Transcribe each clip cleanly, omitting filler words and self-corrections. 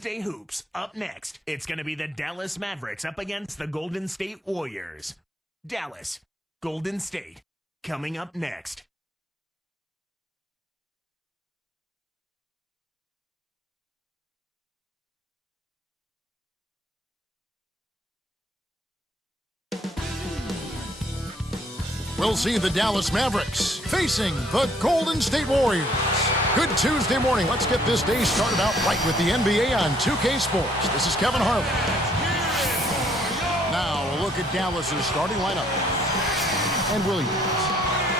Day Hoops. Up next, it's going to be the Dallas Mavericks up against the Golden State Warriors. Dallas, Golden State, coming up next. We'll see the Dallas Mavericks facing the Golden State Warriors. Good Tuesday morning. Let's get this day started out right with the NBA on 2K Sports. This is Kevin Harlan. Now a look at Dallas's starting lineup. And Williams.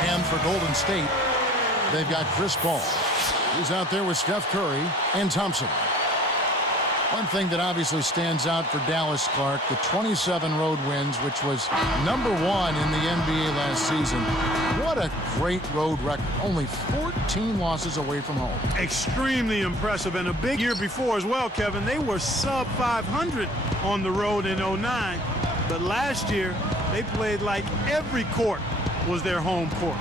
And for Golden State, they've got Chris Paul. He's out there with Steph Curry and Thompson. One thing that obviously stands out for Dallas, Clark, the 27 road wins, which was #1 in the NBA last season. What a great road record. Only 14 losses away from home. Extremely impressive, and a big year before as well, Kevin. They were sub 500 on the road in 09, but last year they played like every court was their home court.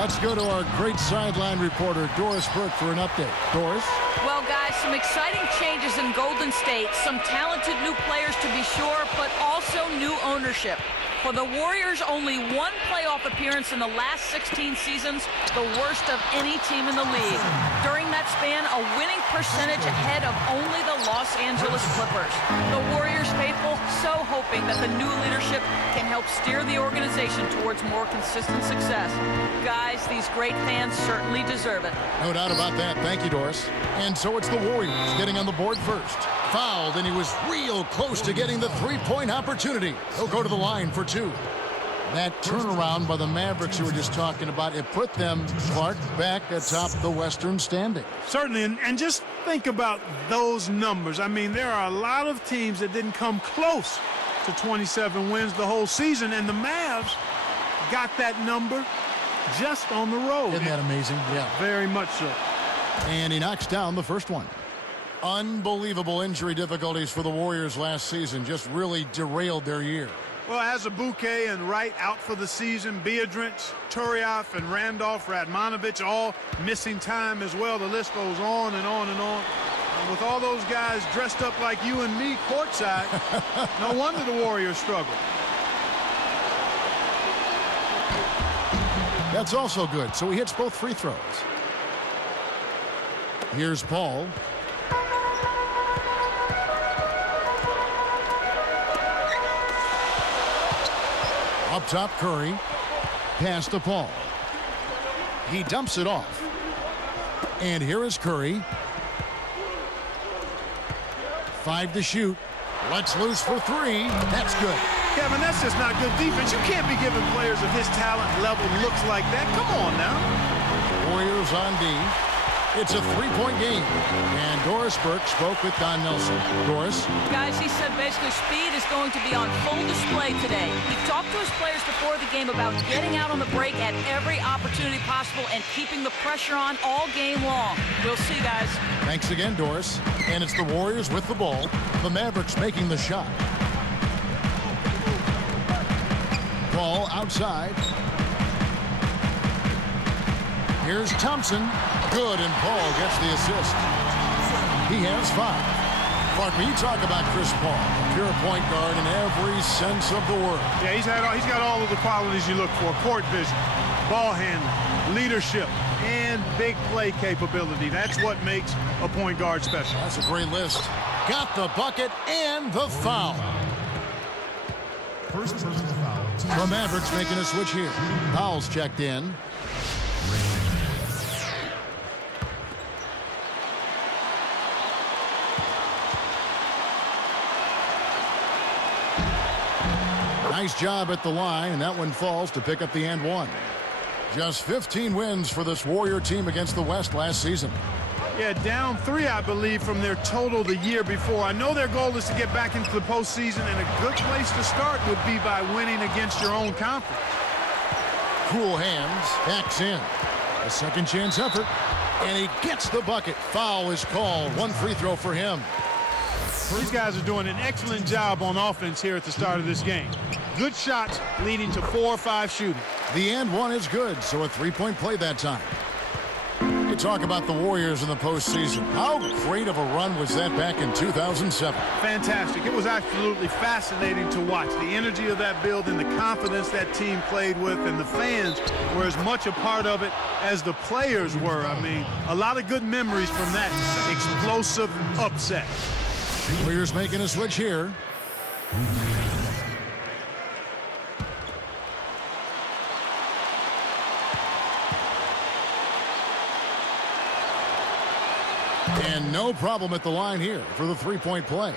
Let's go to our great sideline reporter, Doris Burke, for an update. Doris? Well, guys, some exciting changes in Golden State. Some talented new players to be sure, but also new ownership. For the Warriors, only one playoff appearance in the last 16 seasons, the worst of any team in the league. During that span, a winning percentage ahead of only the Los Angeles Clippers. The Warriors faithful so hoping that the new leadership can help steer the organization towards more consistent success. Guys, these great fans certainly deserve it. No doubt about that. Thank you, Doris. And so it's the Warriors getting on the board first. Fouled, and he was real close to getting the three-point opportunity. He'll go to the line for 2. That turnaround by the Mavericks you were just talking about, it put them, Clark, back atop the Western standing. Certainly, and just think about those numbers. I mean, there are a lot of teams that didn't come close to 27 wins the whole season, and the Mavs got that number just on the road. Isn't that amazing? Yeah. Very much so. And he knocks down the first one. Unbelievable injury difficulties for the Warriors last season. Just really derailed their year. Well, as a bouquet and Wright out for the season, Biedrins, Turioff, and Randolph Radmanovich all missing time as well. The list goes on and on and on. And with all those guys dressed up like you and me courtside, no wonder the Warriors struggle. That's also good. So he hits both free throws. Here's Paul. Up top, Curry. Pass to Paul. He dumps it off. And here is Curry. 5 to shoot. Let's loose for 3. That's good. Kevin, that's just not good defense. You can't be giving players of his talent level looks like that. Come on now. Warriors on D. It's a 3-point game. And Doris Burke spoke with Don Nelson. Doris? Guys, he said basically speed is going to be on full display today. He talked to his players before the game about getting out on the break at every opportunity possible and keeping the pressure on all game long. We'll see, guys. Thanks again, Doris. And it's the Warriors with the ball. The Mavericks making the shot. Ball outside. Here's Thompson. Good, and Paul gets the assist. He has 5. Clark, when you talk about Chris Paul, a pure point guard in every sense of the word. Yeah, he's got all of the qualities you look for. Court vision, ball handling, leadership, and big play capability. That's what makes a point guard special. That's a great list. Got the bucket and the foul. First personal foul. The Mavericks making a switch here. Powell's checked in. Nice job at the line, and that one falls to pick up the and one. Just 15 wins for this Warrior team against the West last season. Yeah, down 3, I believe, from their total the year before. I know their goal is to get back into the postseason, and a good place to start would be by winning against your own conference. Cool hands, backs in. A second chance effort, and he gets the bucket. Foul is called. 1 free throw for him. These guys are doing an excellent job on offense here at the start of this game. Good shots leading to 4 or 5 shooting. The and one is good, so a 3-point play that time. talk about the Warriors in the postseason. How great of a run was that back in 2007? Fantastic. It was absolutely fascinating to watch. The energy of that building, the confidence that team played with, and the fans were as much a part of it as the players were. I mean, a lot of good memories from that explosive upset. Warriors making a switch here. And no problem at the line here for the three-point play.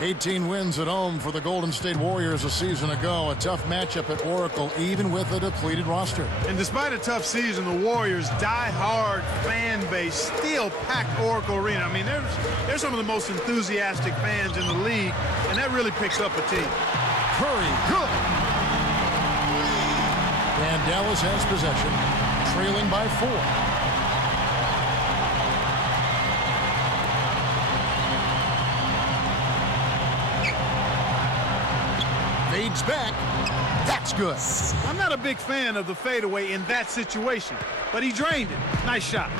18 wins at home for the Golden State Warriors a season ago. A tough matchup at Oracle, even with a depleted roster. And despite a tough season, the Warriors' die-hard fan base still packed Oracle Arena. I mean, there's some of the most enthusiastic fans in the league, and that really picks up a team. Curry, good. And Dallas has possession, trailing by 4. Fades back. That's good. I'm not a big fan of the fadeaway in that situation, but he drained it. Nice shot.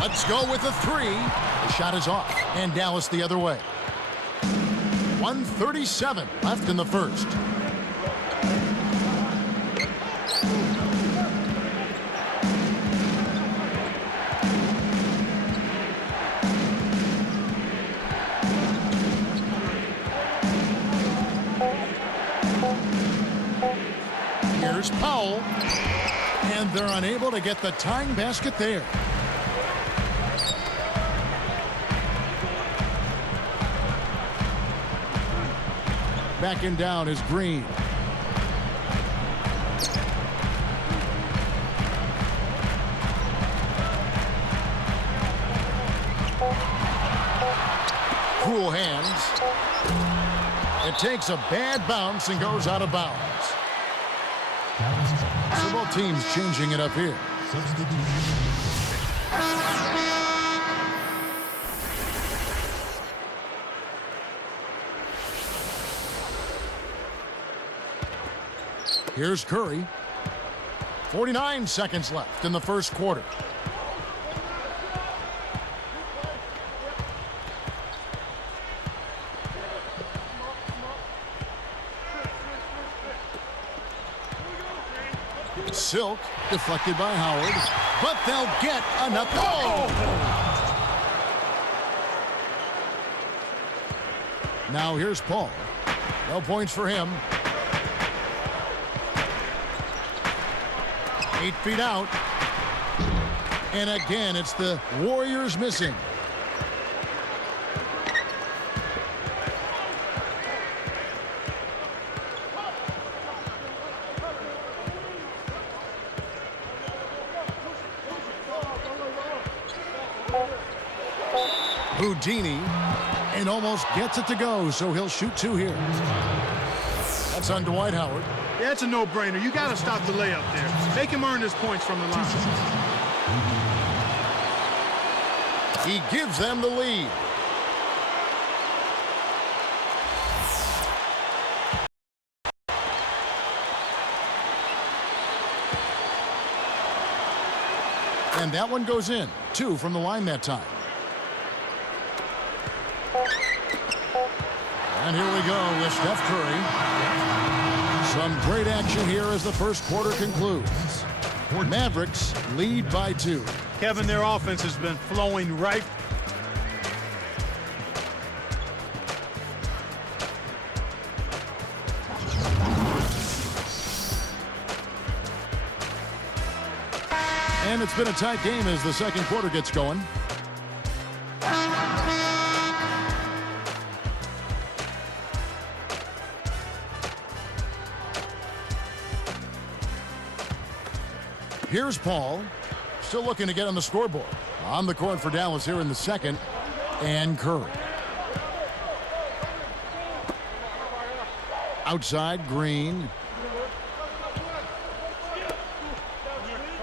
Let's go with a 3. The shot is off, and Dallas the other way. 1:37 left in the first. Here's Powell, and they're unable to get the tying basket there. Backing down is Green. Cool hands. It takes a bad bounce and goes out of bounds. So both teams changing it up here. Here's Curry. 49 seconds left in the first quarter. Silk deflected by Howard, but they'll get another. Oh! Now here's Paul. No points for him. 8 feet out. And again, it's the Warriors missing. Houdini, and almost gets it to go, so he'll shoot 2 here. That's on Dwight Howard. Yeah, it's a no-brainer. You got to stop the layup there. Make him earn his points from the line. He gives them the lead. And that one goes in. 2 from the line that time. And here we go with Steph Curry. Some great action here as the first quarter concludes. Mavericks lead by 2. Kevin, their offense has been flowing right. And it's been a tight game as the second quarter gets going. Here's Paul, still looking to get on the scoreboard. On the court for Dallas here in the second, and Curry. Outside, Green.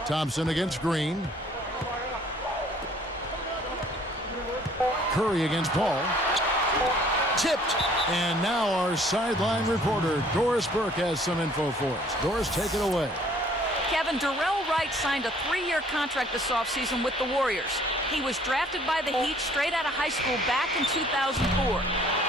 Thompson against Green. Curry against Paul. Tipped. And now our sideline reporter, Doris Burke, has some info for us. Doris, take it away. Kevin, Darrell Wright signed a 3-year contract this offseason with the Warriors. He was drafted by the Heat straight out of high school back in 2004.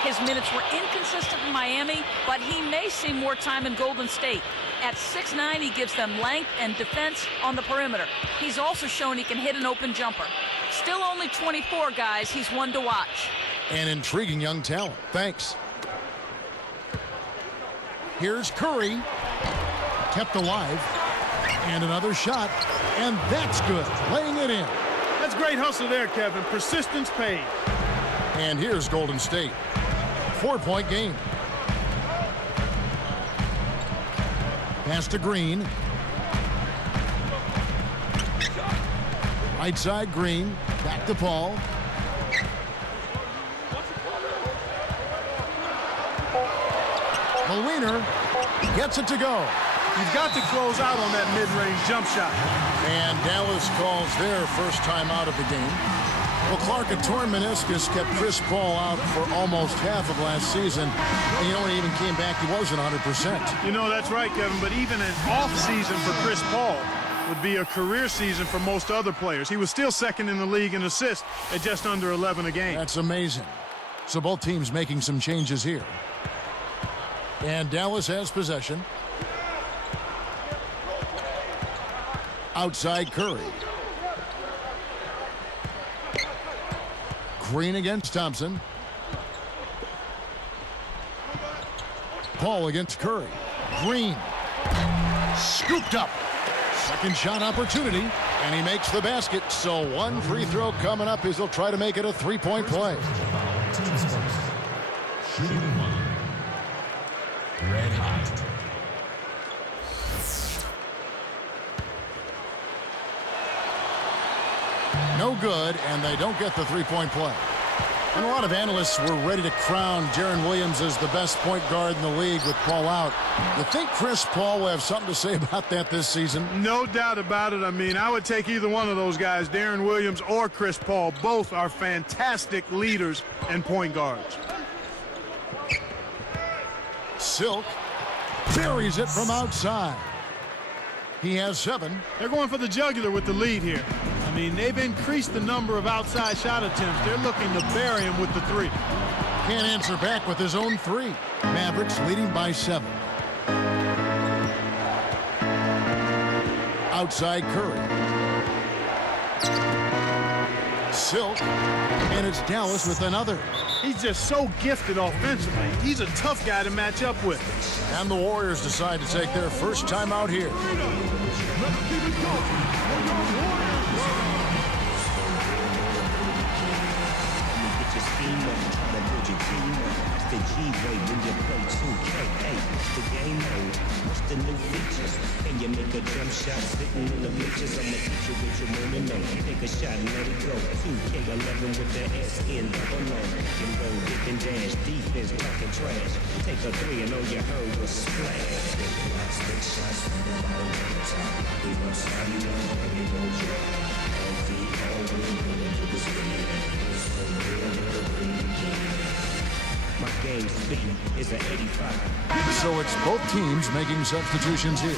His minutes were inconsistent in Miami, but he may see more time in Golden State. At 6'9", he gives them length and defense on the perimeter. He's also shown he can hit an open jumper. Still only 24, guys. He's one to watch. An intriguing young talent. Thanks. Here's Curry. Kept alive. And another shot. And that's good. Laying it in. That's great hustle there, Kevin. Persistence pays. And here's Golden State. 4-point game. Pass to Green. Right side, Green. Back to Paul. The winner gets it to go. He's got to close out on that mid-range jump shot. And Dallas calls their first time out of the game. Well, Clark, a torn meniscus kept Chris Paul out for almost half of last season. And, when he even came back, he wasn't 100%. You know, that's right, Kevin. But even an off season for Chris Paul would be a career season for most other players. He was still second in the league in assists at just under 11 a game. That's amazing. So both teams making some changes here. And Dallas has possession. Outside Curry. Green against Thompson. Paul against Curry. Green. Scooped up. Second shot opportunity. And he makes the basket. So one free throw coming up as he'll try to make it a three-point play. Shooting line. Red hot. No good, and they don't get the three-point play. And a lot of analysts were ready to crown Deron Williams as the best point guard in the league with Paul out. You think Chris Paul will have something to say about that this season? No doubt about it. I mean, I would take either one of those guys, Deron Williams or Chris Paul. Both are fantastic leaders and point guards. Silk buries it from outside. He has 7. They're going for the jugular with the lead here. I mean, they've increased the number of outside shot attempts. They're looking to bury him with the 3. Can't answer back with his own 3. Mavericks leading by 7. Outside Curry. Silk. And it's Dallas with another. He's just so gifted offensively. He's a tough guy to match up with. And the Warriors decide to take their first time out here. The G-Way when you play 2K. Hey, what's the game mode? What's the new features? Can you make a jump shot sitting in the bleachers? I'ma teach you what you wanna know. Take a shot and let it go. 2K11 with the S in double O. And go dip and dash, defense talking trash. Take a 3 and all you heard was splash. Take shots from the bottom to the top. We want somebody to know when you go drop. All feet, all win, going to the screen. So real, my game speed is an 85. So it's both teams making substitutions here.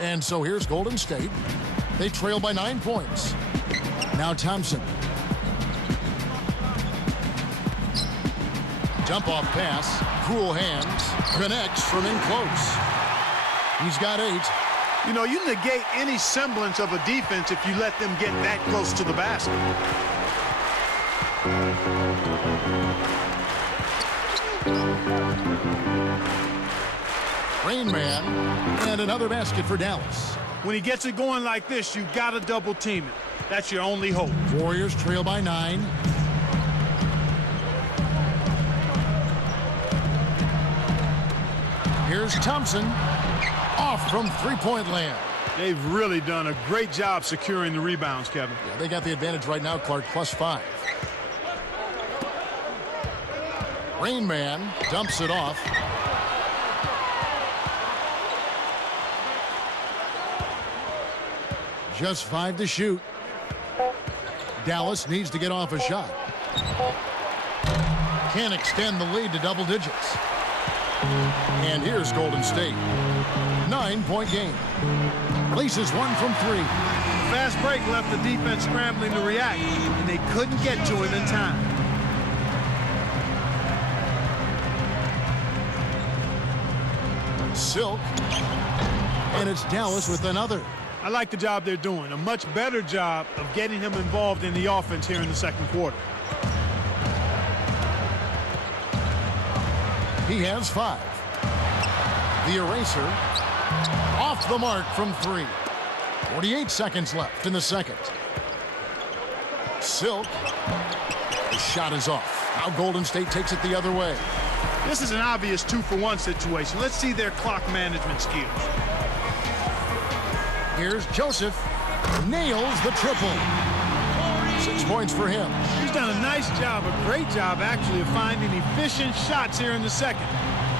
And so here's Golden State. They trail by 9 points. Now Thompson. Jump off pass. Cool hands. Connects from in close. He's got 8. You know, you negate any semblance of a defense if you let them get that close to the basket. Rain Man. And another basket for Dallas. When he gets it going like this, you got to double team it. That's your only hope. Warriors trail by 9. Here's Thompson. Off from three-point land. They've really done a great job securing the rebounds, Kevin. Yeah, they got the advantage right now, Clark, +5. Rain Man dumps it off. Just 5 to shoot. Dallas needs to get off a shot. Can't extend the lead to double digits. And here's Golden State. 9-point game. Places one from 3. Fast break left the defense scrambling to react, and they couldn't get to him in time. Silk. And it's Dallas with another. I like the job they're doing. A much better job of getting him involved in the offense here in the second quarter. He has 5. The eraser off the mark from 3. 48 seconds left in the second. Silk. The shot is off. Now Golden State takes it the other way. This is an obvious 2-for-1 situation. Let's see their clock management skills. Here's Joseph. Nails the triple. 6 points for him. He's done a nice job, a great job actually, of finding efficient shots here in the second.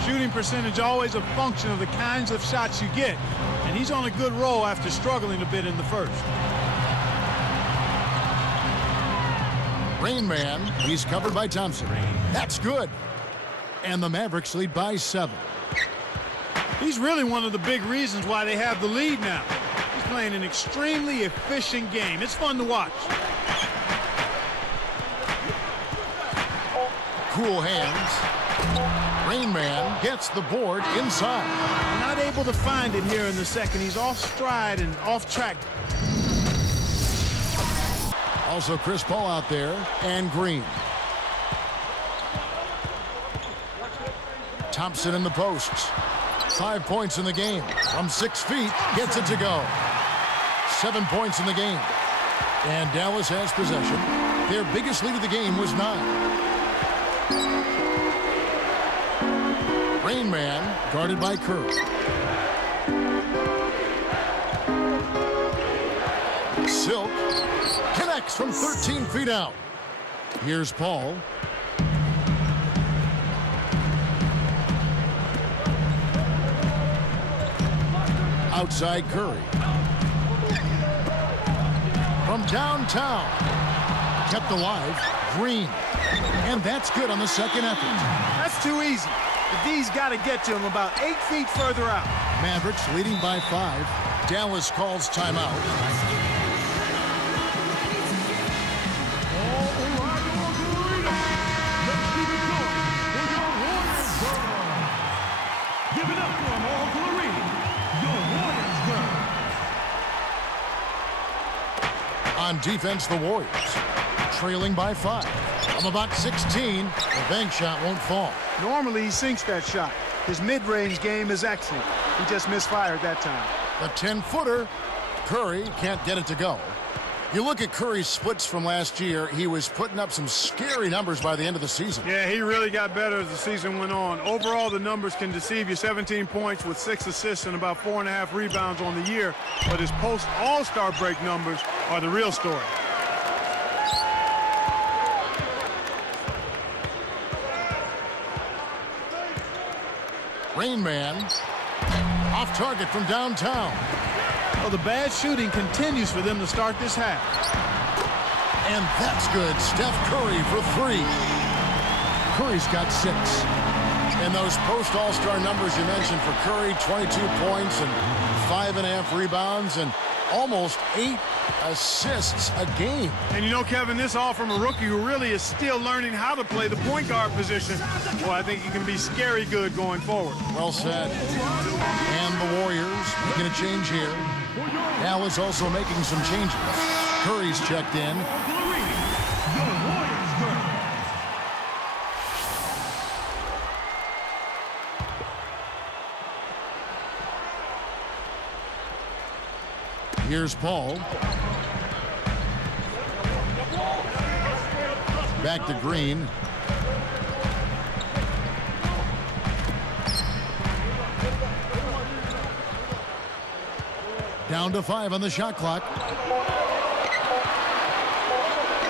Shooting percentage always a function of the kinds of shots you get. And he's on a good roll after struggling a bit in the first. Rain Man, he's covered by Thompson. That's good. And the Mavericks lead by 7. He's really one of the big reasons why they have the lead now. He's playing an extremely efficient game. It's fun to watch. Cool hands. Rain Man gets the board inside. Not able to find it here in the second. He's off stride and off track. Also Chris Paul out there and Green. Thompson in the posts. 5 points in the game. From 6 feet, gets it to go. 7 points in the game. And Dallas has possession. Their biggest lead of the game was 9. Rain Man guarded by Curry. Silk connects from 13 feet out. Here's Paul. Outside Curry. From downtown. Kept alive. Green. And that's good on the second effort. That's too easy. The D's got to get to him about 8 feet further out. Mavericks leading by 5. Dallas calls timeout. Give it up for them all for the reading. Your Warriors girl. On defense, the Warriors trailing by 5. From about 16, the bank shot won't fall. Normally, he sinks that shot. His mid-range game is excellent. He just misfired that time. The 10-footer. Curry can't get it to go. You look at Curry's splits from last year, he was putting up some scary numbers by the end of the season. Yeah, he really got better as the season went on. Overall, the numbers can deceive you. 17 points with 6 assists and about 4.5 rebounds on the year. But his post-All-Star break numbers are the real story. Rain Man off target from downtown. Well, the bad shooting continues for them to start this half. And that's good. Steph Curry for 3. Curry's got 6. And those post-All-Star numbers you mentioned for Curry, 22 points and 5.5 rebounds and almost 8 assists a game. And you know, Kevin, this all from a rookie who really is still learning how to play the point guard position. Well, I think he can be scary good going forward. Well said. And the Warriors making a change here. Dallas also making some changes. Curry's checked in. Your Warriors girl. Here's Paul. Back to Green. Down to 5 on the shot clock.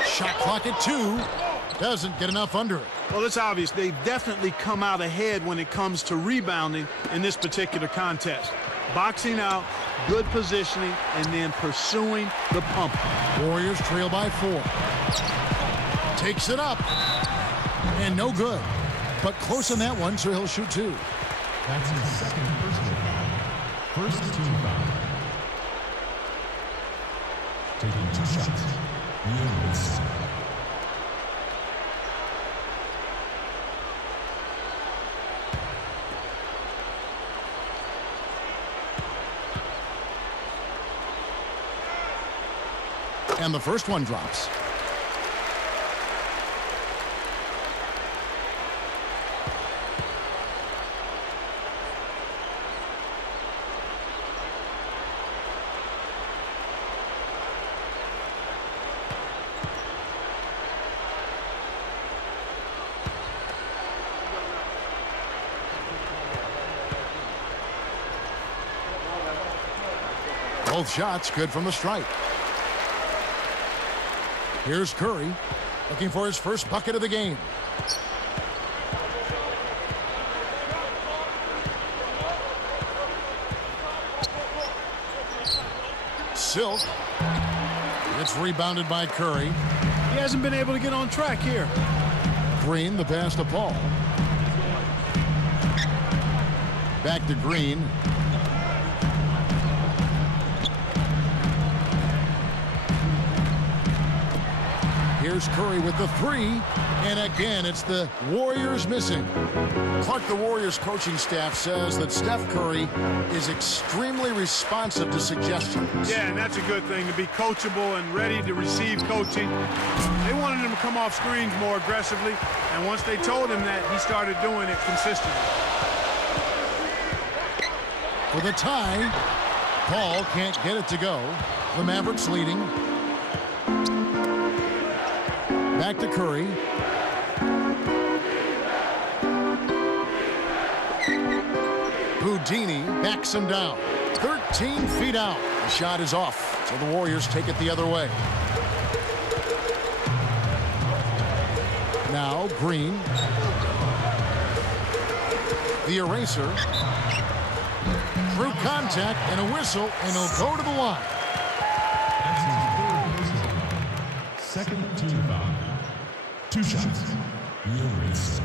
Shot clock at 2. Doesn't get enough under it. Well, it's obvious they've definitely come out ahead when it comes to rebounding in this particular contest. Boxing out, good positioning, and then pursuing the pump. Warriors trail by 4. Takes it up. And no good. But close on that one, so he'll shoot 2. That's his second personal foul. First team foul. Taking 2 shots. Yes. And the first one drops. Both shots good from the stripe. Here's Curry, looking for his first bucket of the game. Silk. It's rebounded by Curry. He hasn't been able to get on track here. Green, the pass to Paul. Back to Green. Here's Curry with the 3, and again, it's the Warriors missing. Clark, the Warriors coaching staff says that Steph Curry is extremely responsive to suggestions. Yeah, and that's a good thing, to be coachable and ready to receive coaching. They wanted him to come off screens more aggressively, and once they told him that, he started doing it consistently. For the tie, Paul can't get it to go. The Mavericks leading. Back to Curry. Houdini backs him down. 13 feet out. The shot is off, so the Warriors take it the other way. Now Green. The eraser. Through contact and a whistle, and he'll go to the line. That's his third personal foul. Second team foul. 2 shots. Yes.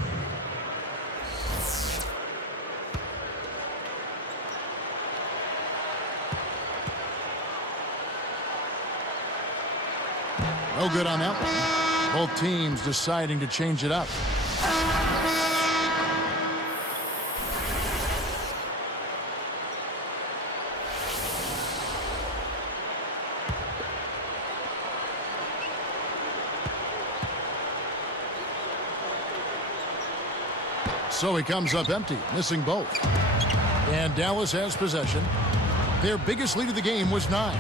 No good on that one. Both teams deciding to change it up. So he comes up empty, missing both. And Dallas has possession. Their biggest lead of the game was 9.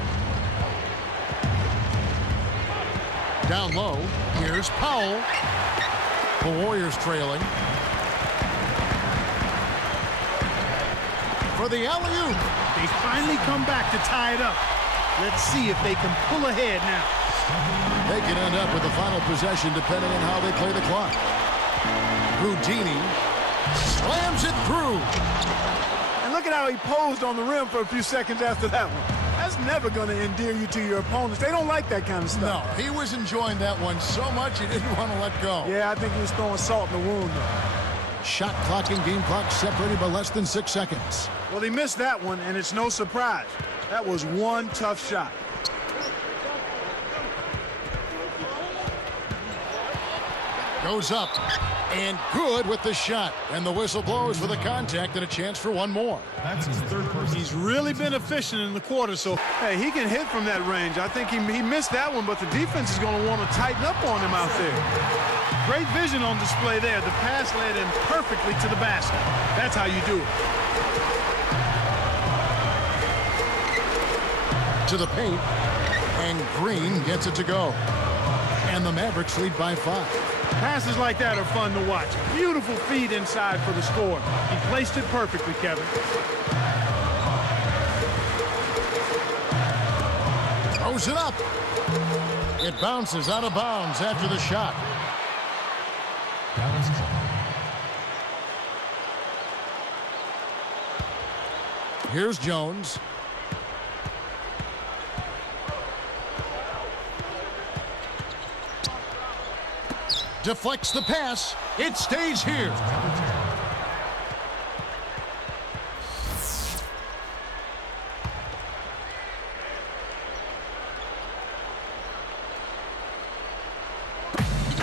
Down low, here's Powell. The Warriors trailing. For the alley-oop. They finally come back to tie it up. Let's see if they can pull ahead now. They can end up with the final possession depending on how they play the clock. Houdini slams it through. And look at how he posed on the rim for a few seconds after that one. That's never going to endear you to your opponents. They don't like that kind of stuff. No, he was enjoying that one so much he didn't want to let go. Yeah, I think he was throwing salt in the wound, though. Shot clock and game clock separated by less than 6 seconds. Well, he missed that one, and it's no surprise. That was one tough shot. Goes up, and good with the shot. And the whistle blows for the contact and a chance for one more. That's his third personal. He's really been efficient in the quarter, so, hey, he can hit from that range. I think he missed that one, but the defense is going to want to tighten up on him out there. Great vision on display there. The pass led him perfectly to the basket. That's how you do it. To the paint, and Green gets it to go. And the Mavericks lead by 5. Passes like that are fun to watch. Beautiful feed inside for the score. He placed it perfectly, Kevin. Throws it up. It bounces out of bounds after the shot. Dallas call. Here's Jones. Deflects the pass. It stays here.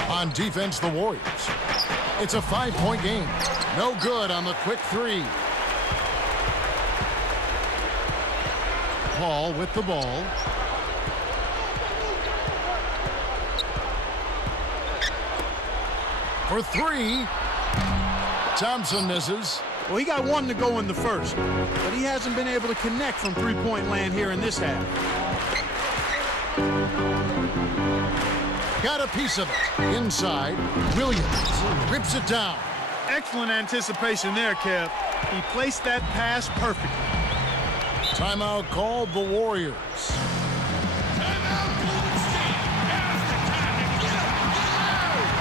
On defense, the Warriors. It's a 5-point game. No good on the quick three. Paul with the ball. For three. Thompson misses. Well, he got one to go in the first, but he hasn't been able to connect from three-point land here in this half. Got a piece of it. Inside, Williams rips it down. Excellent anticipation there, Kev. He placed that pass perfectly. Timeout called the Warriors.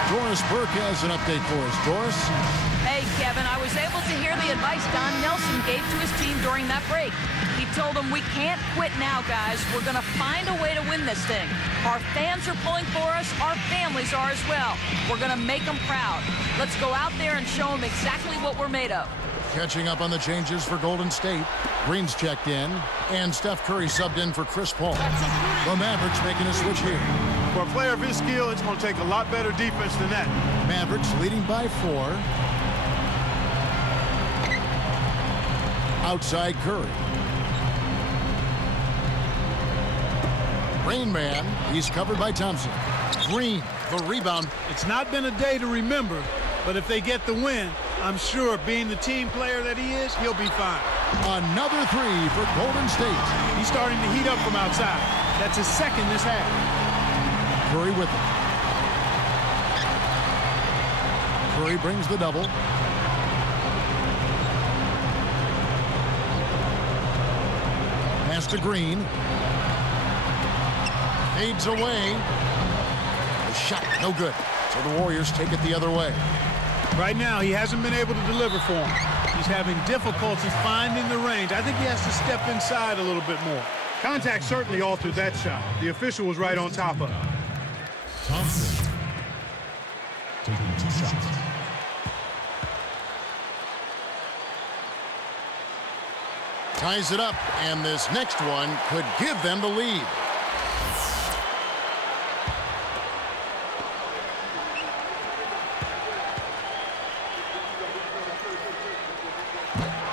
Doris Burke has an update for us. Doris? Hey, Kevin, I was able to hear the advice Don Nelson gave to his team during that break. He told them, we can't quit now, guys. We're going to find a way to win this thing. Our fans are pulling for us. Our families are as well. We're going to make them proud. Let's go out there and show them exactly what we're made of. Catching up on the changes for Golden State. Green's checked in, and Steph Curry subbed in for Chris Paul. The Mavericks making a switch here. For a player of his skill, it's going to take a lot better defense than that. Mavericks leading by 4. Outside Curry. Rain Man, he's covered by Thompson. Green, the rebound. It's not been a day to remember, but if they get the win, I'm sure being the team player that he is, he'll be fine. Another three for Golden State. He's starting to heat up from outside. That's his second this half. Curry with it. Curry brings the double. Pass to Green. Fades away. The shot, no good. So the Warriors take it the other way. Right now, he hasn't been able to deliver for him. He's having difficulty finding the range. I think he has to step inside a little bit more. Contact certainly altered that shot. The official was right on top of it. Thompson taking 2 shots. Ties it up, and this next one could give them the lead.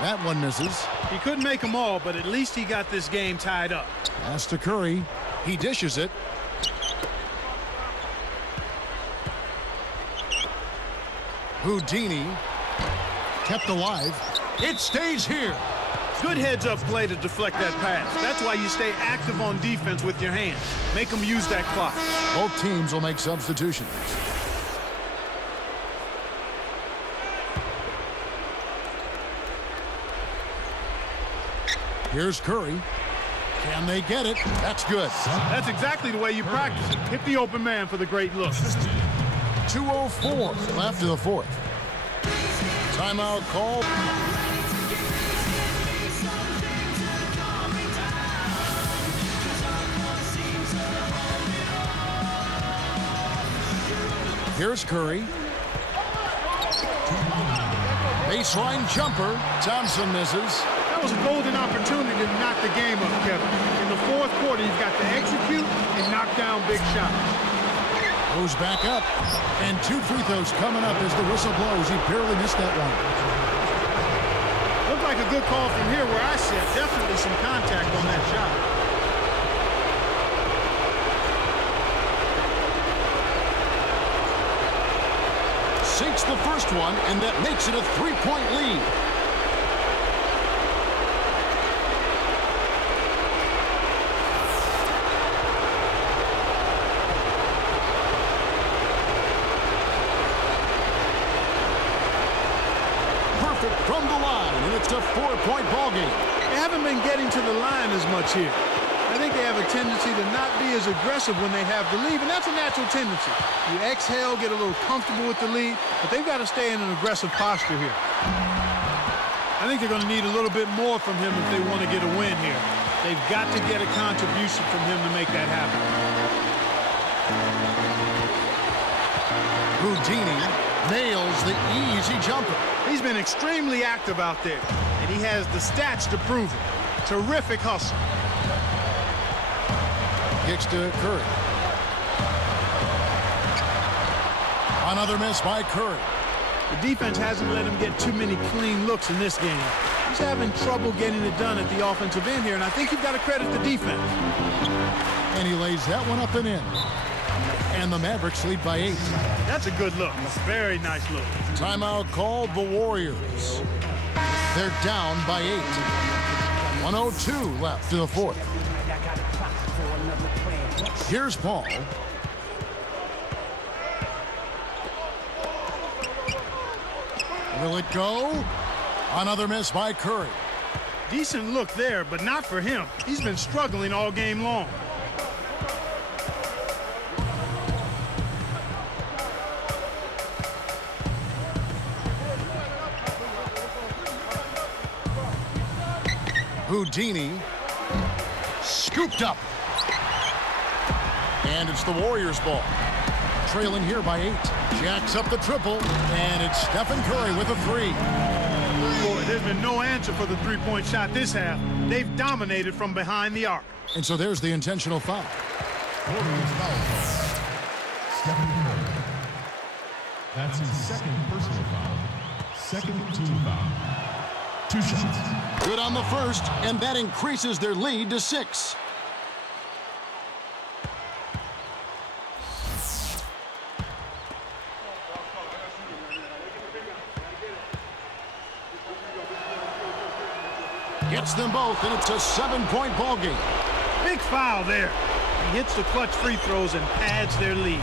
That one misses. He couldn't make them all, but at least he got this game tied up. Pass to Curry. He dishes it. Houdini kept alive. It stays here. Good heads-up play to deflect that pass. That's why you stay active on defense with your hands. Make them use that clock. Both teams will make substitutions. Here's Curry. Can they get it? That's good. That's exactly the way you practice it. Hit the open man for the great look. 2:04 left in the fourth. Timeout call. Here's Curry. Baseline jumper. Thompson misses. That was a golden opportunity to knock the game up, Kevin. In the fourth quarter, you've got to execute and knock down big shots. Goes back up. And 2 free throws coming up as the whistle blows. He barely missed that one. Looked like a good call from here where I sit. Definitely some contact on that shot. Sinks the first one, and that makes it a 3-point lead. Perfect from the line, and it's a 4-point ball game. They haven't been getting to the line as much here. I think they have a tendency to not be as aggressive when they have the lead, and that's a natural tendency. You exhale, get a little comfortable with the lead, but they've got to stay in an aggressive posture here. I think they're going to need a little bit more from him if they want to get a win here. They've got to get a contribution from him to make that happen. Houdini nails the easy jumper. He's been extremely active out there, and he has the stats to prove it. Terrific hustle. Kicks to Curry. Another miss by Curry. The defense hasn't let him get too many clean looks in this game. He's having trouble getting it done at the offensive end here, and I think you've got to credit the defense. And he lays that one up and in. And the Mavericks lead by 8. That's a good look. Very nice look. Timeout called the Warriors. They're down by 8. 1:02 left to the fourth. Here's Paul. Will it go? Another miss by Curry. Decent look there, but not for him. He's been struggling all game long. Houdini scooped up. And it's the Warriors' ball. Trailing here by 8. Jacks up the triple, and it's Stephen Curry with a 3. Boy, there's been no answer for the three-point shot this half. They've dominated from behind the arc. And so there's the intentional foul. Warriors foul call. Stephen Curry. That's his second personal foul. Second team foul. 2 shots. Good on the first, and that increases their lead to 6. Gets them both, and it's a 7-point ball game. Big foul there. He hits the clutch free throws and pads their lead.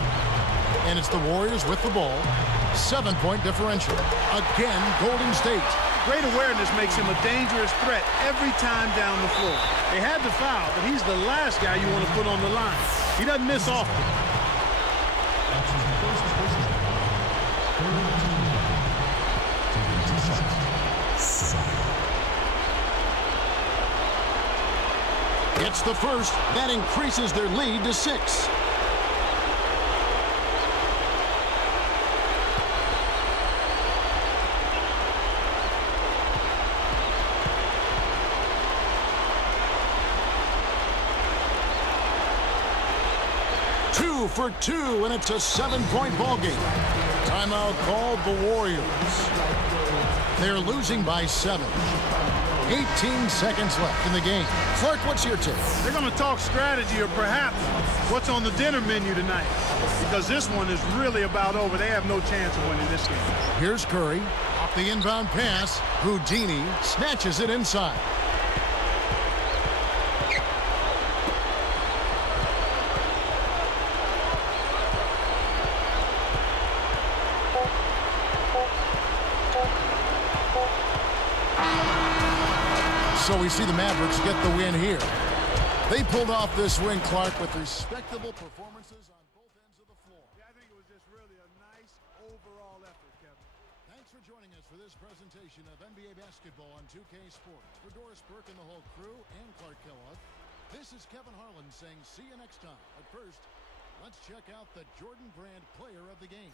And it's the Warriors with the ball. 7-point differential. Again, Golden State. Great awareness makes him a dangerous threat every time down the floor. They had the foul, but he's the last guy you want to put on the line. He doesn't miss often. That's his first personal foul. Third team foul. Taking 2 shots. Gets the first. That increases their lead to 6. For 2, and it's a 7-point ball game. Timeout called the Warriors. They're losing by 7. 18 seconds left in the game. Clark, what's your take? They're going to talk strategy or perhaps what's on the dinner menu tonight, because this one is really about over. They have no chance of winning this game. Here's Curry. Off the inbound pass. Houdini snatches it inside. So we see the Mavericks get the win here. They pulled off this win, Clark, with respectable performances on both ends of the floor. Yeah, I think it was just really a nice overall effort, Kevin. Thanks for joining us for this presentation of NBA basketball on 2K Sports. For Doris Burke and the whole crew and Clark Kellogg, this is Kevin Harlan saying see you next time. But first, let's check out the Jordan Brand player of the game.